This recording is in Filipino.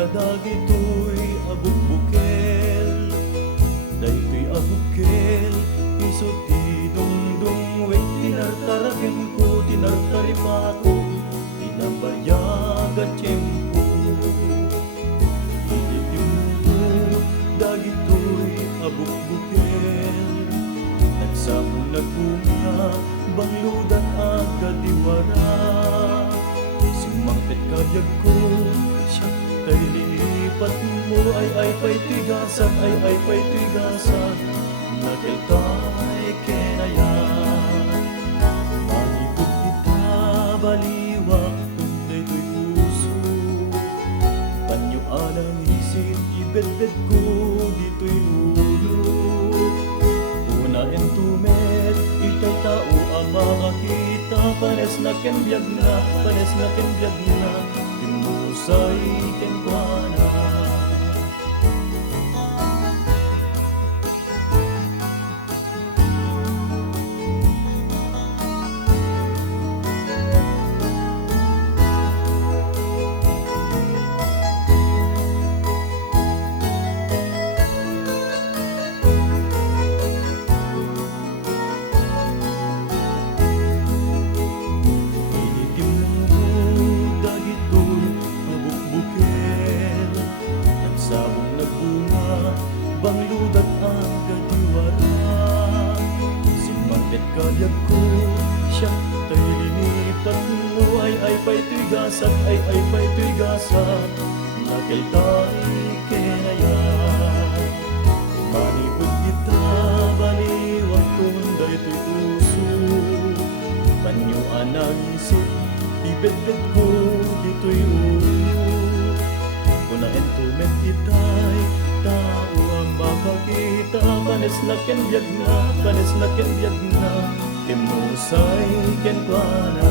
kadagi to'y abuk-bukel, daytoy abukel, isot idungdung, wait tinartaragin ko, tinartaripa ko, tinabayag at tiyempo. Ilitimpo, dagito'y abuk-bukel, nagsamong nagbunga, bangludan agad diwara. Sumangpit kabyag ko, siya kay lilipat mo, ay pa'y tigasan, ay pa'y tigasan, nageltay kenayan. Manipot kita baliwa, tunday to'y puso, panyo alang isin, ibedbed ko, dito'y ulo. Una entumet, itay tao ang makakita, panes na kenbyag na, panes na kenbyag na, imusay kenkwana. Bangludat ang kadiwara, simangpit kabyag ko, siya tay linipat mo, ay pa'y tigasan, ay pa'y tigasan, nakeltay kenayan. Manipod kita baliwag tunday to'y puso, panyo anang isip, ibedbed ko, dito'y ulo. Una entumet itay tao ang makakita, panes na kenbyag na, panes na kenbyag na, imusay kenkwana.